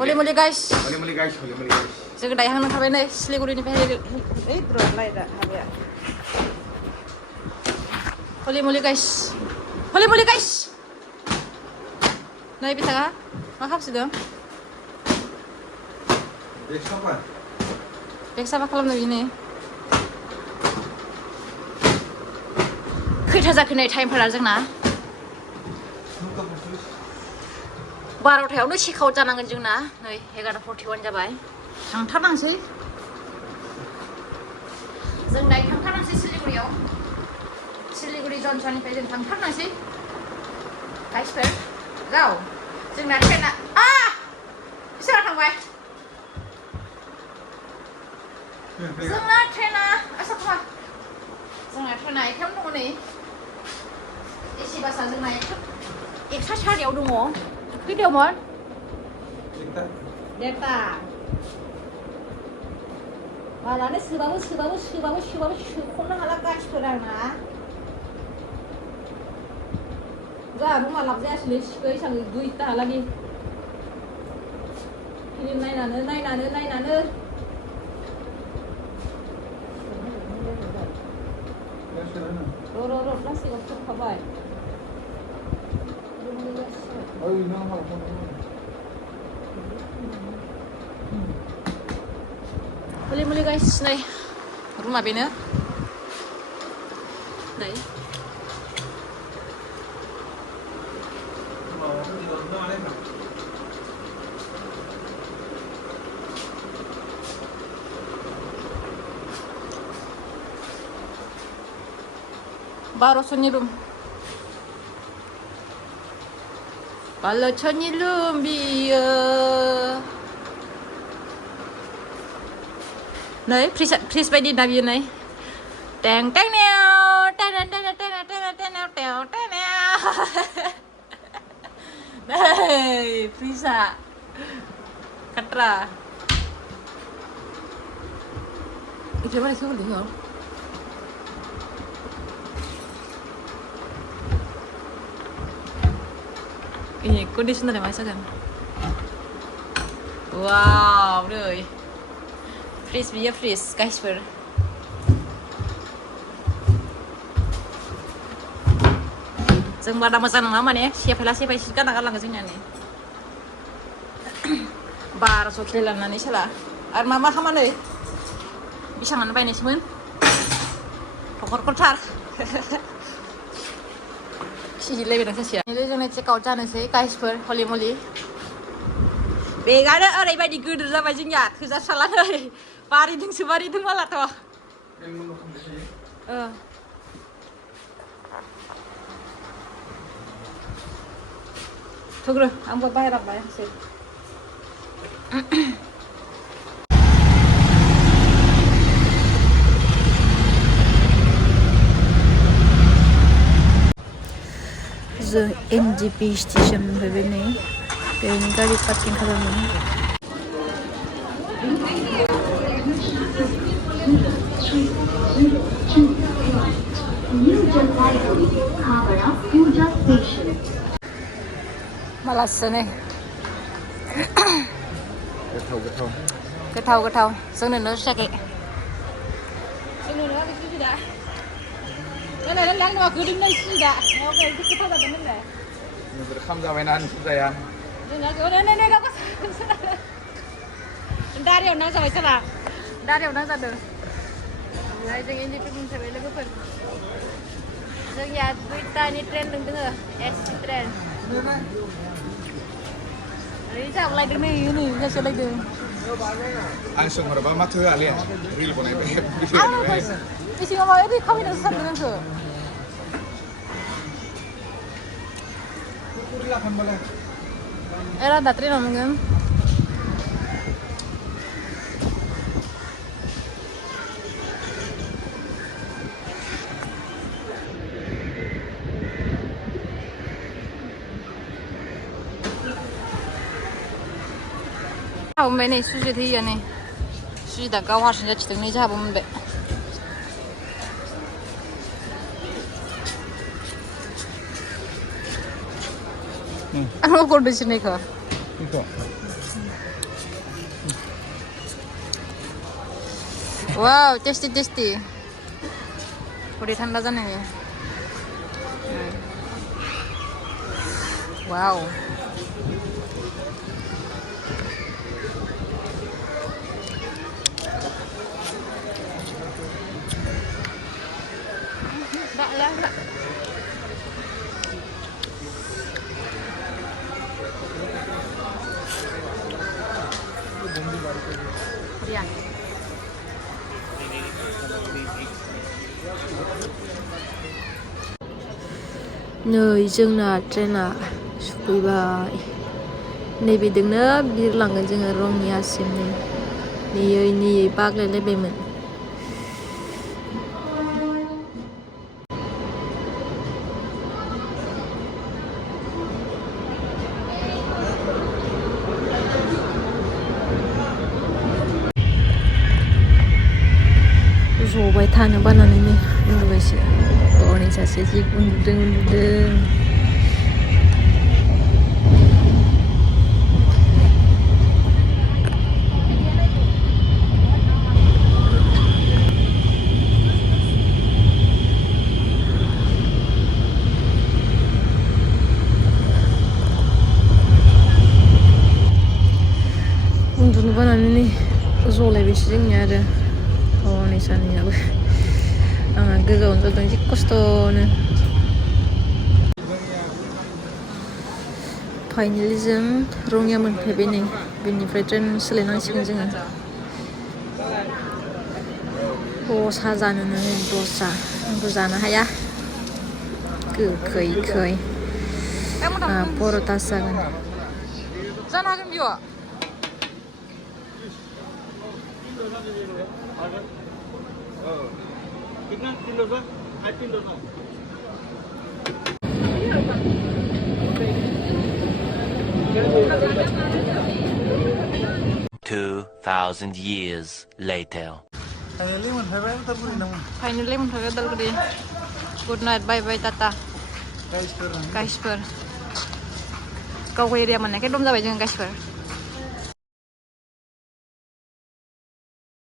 हले मले गाइस हले मले गाइस जों दायहांनो थाबाय नै सिलिगुरिनिफ्राय ओइ द्रलाय दा हाबाया हले मले गाइस नै बिथाङा मा खालामसोदों बेग साफा खालामदों बिनो खैथा जाखोनाय टाइमफोरा जोंना 12थायावनो चेकआउट जानांगोन जोंना नै 11:41 जाबाय थांथारनांसै जों दायो थांथारनांसै सिलिगुरि जंसननिफ्राय जों थांथारनांसै गाइसफोर जाव जोंना ट्रेना सोरहा थांबाय जोंना ट्रेना जोंना ट्रेना एखायावनो दङ नै एसि बासआ जोंना 1:04 दङ खैथायावमोन 1:00 मालानो सोबाबो सोख'नो हाला गासिफोर आंना जोंहा रुमा लाबजायासैलै सिखै एसां 2:00हालागै फिल्म नायनानो र' प्लास्टिकआव खोबखाबाय मुलि गाइस नै रुमा बेनो नै 12,000니 룸 12,000니 룸 비어 नै फ्रिज बायदि दा बियो नै टें टें नै फ्रिजआ खाट्रा इथे बारै सोगोन दे ini kondisinya ada masa kan wow deh freeze biar freeze guys ber जों बादा मोजां नङा माने सेफायसि गाना गालाङो जोंनिया नै 1200 किलो लानानै साला आरो मा खामानि बेसांआनो बायनायसोमोन खरखरथार सिजिलायबाय सासेया जोंना चेकआउट जानोसै गाइसफोर हलि मलि बेगानो ओरैबायदि गोदोर जाबाय जोंनिया थोजासाला नै बारिदों मालाथ' थुग्रो आंबो बाहेराव बायासै जों NJP स्टेशन मोनफैबाय नै बेनि गारि पार्किं खालामो मालासो नै गोथाव जोंनोनो जायाखै लां नङा गोदोंनाय सिदा गोथाव जादों नोंलाय खाम जाबायना जाया दारियाव नांजाबाय साला दारियाव नांजादों ओमफ्राय जों NJP मोनफैबाय लोगोफोर जोंनिया 2टानि ट्रेन दोङो एसि ट्रेन ओरै जाबलायदों नै जासिलायदों आं सोंहरबा माथो होआलै रिल बनायबाय एसे माबा ओरै खामायनासो सानदों आंखो एरा दा ट्रेनाव मोनगोन मोनबाय नै सुजित होयो नै सुजितआ गाव हारसिं जाथिदों नै जोंहाबो मोनबाय आं गरदों सिनायखौ Wow, tasty tasty. Udah ठंडा जाने ये. Wow. Dak lah. Iya. Nơi जोंना ट्रेना सफैबाय नैबे दोंनो बिरलांगोन जोङो रङियासिमनो नेयै बाग्लायलायबायमोन जबाय थानो बानानैनो उन्दुबायसो हनै सासे जि उन्दुदों उन्दुनो बानानै जलायबायसो जोंनिया आरो हनै सानैयाबो आंहा गोजावनो जादों जि खस्थ'नो फाइनालि जों रङिया मोनफैबाय नै बेनिफ्राय ट्रेन सोलायनांसिगोन जोङो दसा जानोनो दसा आंथ' जानो हाया गोखै पर'थासो जागोन जानो हागोन बियो कितना किलो सर 8 किलो सर 2,000 years later. Finally मोनफैबाय उदालगुरि गुड नाइट बाय बाय टाटा गाइसफोर गावखौ एरिया मोननायखाय दम जाबाय जोङो गाइसफोर